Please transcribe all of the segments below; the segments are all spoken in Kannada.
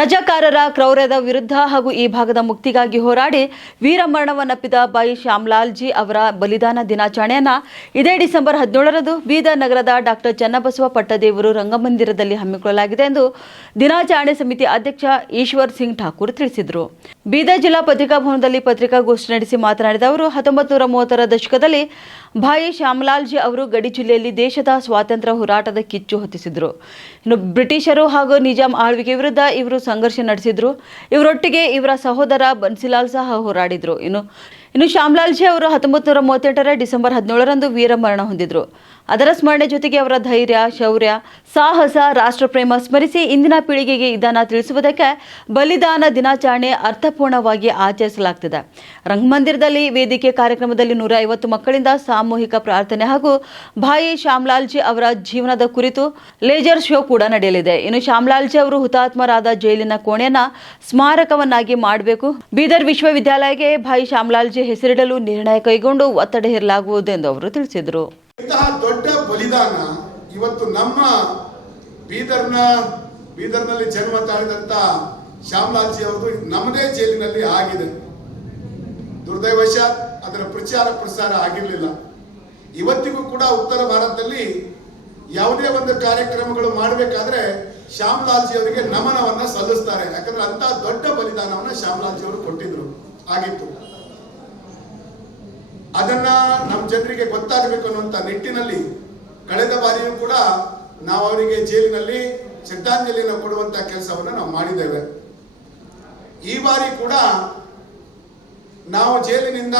ರಜಾಕಾರರ ಕ್ರೌರ್ಯದ ವಿರುದ್ಧ ಹಾಗೂ ಈ ಭಾಗದ ಮುಕ್ತಿಗಾಗಿ ಹೋರಾಡಿ ವೀರಮರಣವನ್ನಪ್ಪಿದ ಬಾಯಿ ಶ್ಯಾಮಲಾಲ್ಜಿ ಅವರ ಬಲಿದಾನ ದಿನಾಚರಣೆಯನ್ನು ಇದೇ ಡಿಸೆಂಬರ್ 17ರಂದು ಬೀದರ್ ನಗರದ ಡಾಕ್ಟರ್ ಚನ್ನಬಸವ ಪಟ್ಟದೇವರು ರಂಗಮಂದಿರದಲ್ಲಿ ಹಮ್ಮಿಕೊಳ್ಳಲಾಗಿದೆ ಎಂದು ದಿನಾಚರಣೆ ಸಮಿತಿ ಅಧ್ಯಕ್ಷ ಈಶ್ವರ್ ಸಿಂಗ್ ಠಾಕೂರ್ ತಿಳಿಸಿದರು. ಬೀದರ್ ಜಿಲ್ಲಾ ಪತ್ರಿಕಾ ಭವನದಲ್ಲಿ ಪತ್ರಿಕಾಗೋಷ್ಠಿ ನಡೆಸಿ ಮಾತನಾಡಿದ ಅವರು 1930ರ ದಶಕದಲ್ಲಿ ಬಾಯಿ ಶ್ಯಾಮಲಾಲ್ಜಿ ಅವರು ಗಡಿ ಜಿಲ್ಲೆಯಲ್ಲಿ ದೇಶದ ಸ್ವಾತಂತ್ರ್ಯ ಹೋರಾಟದ ಕಿಚ್ಚು ಹೊತ್ತಿಸಿದರು. ಇನ್ನು ಬ್ರಿಟಿಷರು ಹಾಗೂ ನಿಜಾಂ ಆಳ್ವಿಕೆ ವಿರುದ್ಧ ಇವರು ಸಂಘರ್ಷ ನಡೆಸಿದ್ರು. ಇವರೊಟ್ಟಿಗೆ ಇವರ ಸಹೋದರ ಬನ್ಸಿಲಾಲ್ ಸಹ ಹೋರಾಡಿದ್ರು. ಇನ್ನು ಶ್ಯಾಮಲಾಲ್ಜಿ ಅವರು 1938ರ ಡಿಸೆಂಬರ್ 17ರಂದು ವೀರಮರಣ ಹೊಂದಿದ್ರು. ಅದರ ಸ್ಮರಣೆ ಜೊತೆಗೆ ಅವರ ಧೈರ್ಯ, ಶೌರ್ಯ, ಸಾಹಸ, ರಾಷ್ಟ್ರಪ್ರೇಮ ಸ್ಮರಿಸಿ ಇಂದಿನ ಪೀಳಿಗೆಗೆ ಇದನ್ನು ತಿಳಿಸುವುದಕ್ಕೆ ಬಲಿದಾನ ದಿನಾಚರಣೆ ಅರ್ಥಪೂರ್ಣವಾಗಿ ಆಚರಿಸಲಾಗುತ್ತಿದೆ. ರಂಗಮಂದಿರದಲ್ಲಿ ವೇದಿಕೆ ಕಾರ್ಯಕ್ರಮದಲ್ಲಿ 150 ಮಕ್ಕಳಿಂದ ಸಾಮೂಹಿಕ ಪ್ರಾರ್ಥನೆ ಹಾಗೂ ಬಾಯಿ ಶ್ಯಾಮಲಾಲ್ಜಿ ಅವರ ಜೀವನದ ಕುರಿತು ಲೇಜರ್ ಶೋ ಕೂಡ ನಡೆಯಲಿದೆ. ಇನ್ನು ಶ್ಯಾಮಲಾಲ್ಜಿ ಅವರು ಹುತಾತ್ಮರಾದ ಜೈಲಿನ ಕೋಣೆಯನ್ನ ಸ್ಮಾರಕವನ್ನಾಗಿ ಮಾಡಬೇಕು, ಬೀದರ್ ವಿಶ್ವವಿದ್ಯಾಲಯಕ್ಕೆ ಬಾಯಿ ಶ್ಯಾಮಲಾಲ್ಜಿ ಹೆಸರಿಡಲು ನಿರ್ಣಯ ಕೈಗೊಂಡು ಒತ್ತಡ ಹೇರಲಾಗುವುದು ಎಂದು ಅವರು ತಿಳಿಸಿದರು. ಇಂತಹ ದೊಡ್ಡ ಬಲಿದಾನ ಇವತ್ತು ನಮ್ಮ ಬೀದರ್ನಲ್ಲಿ ಜನ್ಮ ತಾಳಿದಂತ ಶ್ಯಾಮಲಾಲ್ಜಿ ಅವರು ನಮ್ಮದೇ ಜೈಲಿನಲ್ಲಿ ಆಗಿದೆ. ದುರ್ದೈವಶಾತ್ ಅದರ ಪ್ರಚಾರ ಪ್ರಸಾರ ಆಗಿರಲಿಲ್ಲ. ಇವತ್ತಿಗೂ ಕೂಡ ಉತ್ತರ ಭಾರತದಲ್ಲಿ ಯಾವುದೇ ಒಂದು ಕಾರ್ಯಕ್ರಮಗಳು ಮಾಡಬೇಕಾದ್ರೆ ಶ್ಯಾಮಲಾಲ್ಜಿ ಅವರಿಗೆ ನಮನವನ್ನ ಸಲ್ಲಿಸ್ತಾರೆ. ಯಾಕಂದ್ರೆ ಅಂತ ದೊಡ್ಡ ಬಲಿದಾನವನ್ನ ಶ್ಯಾಮಲಾಲ್ಜಿ ಅವರು ಕೊಟ್ಟಿದ್ರು ಆಗಿತ್ತು. ಅದನ್ನ ನಮ್ಮ ಜನರಿಗೆ ಗೊತ್ತಾಗಬೇಕು ಅನ್ನುವಂತ ನಿಟ್ಟಿನಲ್ಲಿ ಕಳೆದ ಬಾರಿಯೂ ಕೂಡ ನಾವು ಅವರಿಗೆ ಜೈಲಿನಲ್ಲಿ ಶ್ರದ್ಧಾಂಜಲಿಯನ್ನು ಕೊಡುವಂತ ಕೆಲಸವನ್ನು ನಾವು ಮಾಡಿದ್ದೇವೆ. ಈ ಬಾರಿ ಕೂಡ ನಾವು ಜೈಲಿನಿಂದ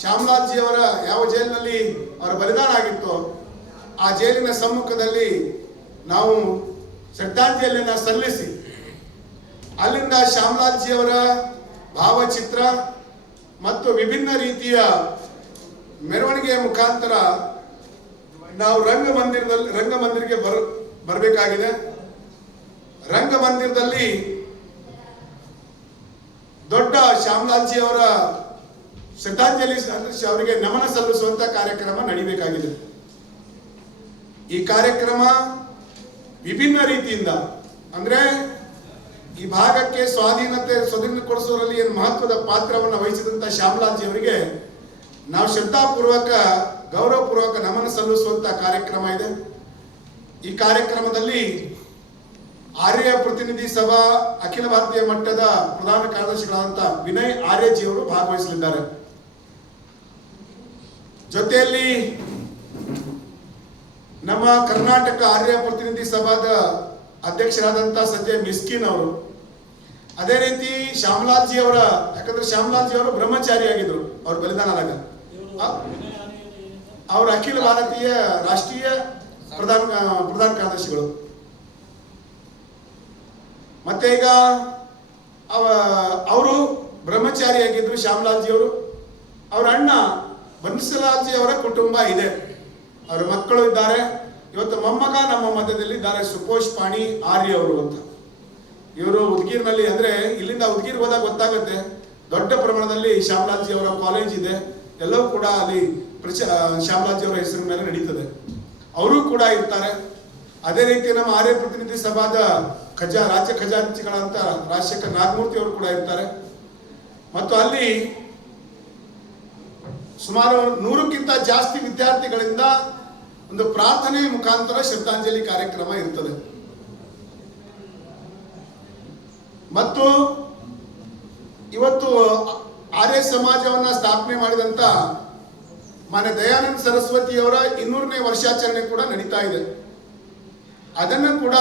ಶ್ಯಾಮಲಾಲ್ಜಿ ಅವರ ಯಾವ ಜೈಲಿನಲ್ಲಿ ಅವರ ಬಲಿದಾನ ಆಗಿತ್ತೋ ಆ ಜೈಲಿನ ಸಮ್ಮುಖದಲ್ಲಿ ನಾವು ಶ್ರದ್ಧಾಂಜಲಿಯನ್ನು ಸಲ್ಲಿಸಿ ಅಲ್ಲಿಂದ ಶ್ಯಾಮಲಾಲ್ಜಿ ಅವರ ಭಾವಚಿತ್ರ ಮತ್ತು ವಿಭಿನ್ನ ರೀತಿಯ ಮೆರವಣಿಗೆಯ ಮುಖಾಂತರ ನಾವು ರಂಗಮಂದಿರಕ್ಕೆ ಬರಬೇಕಾಗಿದೆ. ರಂಗಮಂದಿರದಲ್ಲಿ ದೊಡ್ಡ ಶ್ಯಾಮಲಾಲ್ಜಿ ಅವರ ಶ್ರದ್ಧಾಂಜಲಿ ಅವರಿಗೆ ನಮನ ಸಲ್ಲಿಸುವಂತ ಕಾರ್ಯಕ್ರಮ ನಡೀಬೇಕಾಗಿದೆ. ಈ ಕಾರ್ಯಕ್ರಮ ವಿಭಿನ್ನ ರೀತಿಯಿಂದ ಅಂದ್ರೆ ಈ ಭಾಗಕ್ಕೆ ಸ್ವಾಧೀನಕೊಳಿಸುವಲ್ಲಿ ಏನು ಮಹತ್ವದ ಪಾತ್ರವನ್ನು ವಹಿಸಿದಂತ ಶ್ಯಾಮಲಾಲ್ಜಿ ಅವರಿಗೆ ನಾವು ಶ್ರದ್ಧಾಪೂರ್ವಕ ಗೌರವಪೂರ್ವಕ ನಮನ ಸಲ್ಲಿಸುವಂತ ಕಾರ್ಯಕ್ರಮ ಇದೆ. ಈ ಕಾರ್ಯಕ್ರಮದಲ್ಲಿ ಆರ್ಯ ಪ್ರತಿನಿಧಿ ಸಭಾ ಅಖಿಲ ಭಾರತೀಯ ಮಟ್ಟದ ಪ್ರಧಾನ ಕಾರ್ಯದರ್ಶಿಗಳಾದಂತ ವಿನಯ್ ಆರ್ಯಜಿ ಅವರು ಭಾಗವಹಿಸಲಿದ್ದಾರೆ. ಜೊತೆಯಲ್ಲಿ ನಮ್ಮ ಕರ್ನಾಟಕ ಆರ್ಯ ಪ್ರತಿನಿಧಿ ಸಭಾದ ಅಧ್ಯಕ್ಷರಾದಂತ ಸಂಜಯ್ ಮಿಸ್ಕಿನ್ ಅವರು, ಅದೇ ರೀತಿ ಶ್ಯಾಮಲಾಲ್ಜಿ ಅವರ, ಯಾಕಂದ್ರೆ ಶ್ಯಾಮಲಾಲ್ಜಿ ಅವರು ಬ್ರಹ್ಮಚಾರಿ ಆಗಿದ್ರು ಅವ್ರ ಬಲಿದಾನದಾಗ. ಅವರು ಅಖಿಲ ಭಾರತೀಯ ರಾಷ್ಟ್ರೀಯ ಪ್ರಧಾನ ಕಾರ್ಯದರ್ಶಿಗಳು. ಮತ್ತೆ ಈಗ ಅವರು ಬ್ರಹ್ಮಚಾರಿ ಆಗಿದ್ರು ಶ್ಯಾಮಲಾಲ್ಜಿ ಅವರು. ಅವರ ಅಣ್ಣ ಬನ್ಸಿಲಾಲ್ಜಿ ಅವರ ಕುಟುಂಬ ಇದೆ, ಅವರ ಮಕ್ಕಳು ಇದ್ದಾರೆ. ಇವತ್ತು ಮೊಮ್ಮಗ ನಮ್ಮ ಮಧ್ಯದಲ್ಲಿ ಇದ್ದಾರೆ, ಸುಪೋಷ್ ಪಾಣಿ ಆರ್ಯ ಅವರು ಅಂತ. ಇವರು ಉದ್ಗೀರ್ನಲ್ಲಿ, ಅಂದ್ರೆ ಇಲ್ಲಿಂದ ಉದ್ಗೀರ್ ಹೋದಾಗ ಗೊತ್ತಾಗುತ್ತೆ ದೊಡ್ಡ ಪ್ರಮಾಣದಲ್ಲಿ ಶ್ಯಾಮಲಾಲ್ಜಿ ಅವರ ಕಾಲೇಜ್ ಇದೆ. ಎಲ್ಲವೂ ಕೂಡ ಅಲ್ಲಿ ಶ್ಯಾಮಲಾಲ್ಜಿ ಅವರ ಹೆಸರಿನ ಮೇಲೆ ನಡೀತದೆ. ಅವರು ಕೂಡ ಇರ್ತಾರೆ. ಅದೇ ರೀತಿ ನಮ್ಮ ಆರ್ಯ ಪ್ರತಿನಿಧಿ ಸಭಾದ ರಾಜ್ಯ ಖಜಾಂಚಿಗಳಂತ ರಾಜಶೇಖರ್ ನಾಗಮೂರ್ತಿ ಅವರು ಕೂಡ ಇರ್ತಾರೆ. ಮತ್ತು ಅಲ್ಲಿ ಸುಮಾರು 100ಕ್ಕಿಂತ ಜಾಸ್ತಿ ವಿದ್ಯಾರ್ಥಿಗಳಿಂದ ಒಂದು ಪ್ರಾರ್ಥನೆ ಮುಖಾಂತರ ಶ್ರದ್ಧಾಂಜಲಿ ಕಾರ್ಯಕ್ರಮ ಇರ್ತದೆ. ಮತ್ತು ಇವತ್ತು ಆರ್ಯ ಸಮಾಜವನ್ನ ಸ್ಥಾಪನೆ ಮಾಡಿದಂತ ಮಾನ್ಯ ದಯಾನಂದ ಸರಸ್ವತಿಯವರ 200ನೇ ವರ್ಷಾಚರಣೆ ಕೂಡ ನಡೀತಾ ಇದೆ. ಅದನ್ನು ಕೂಡ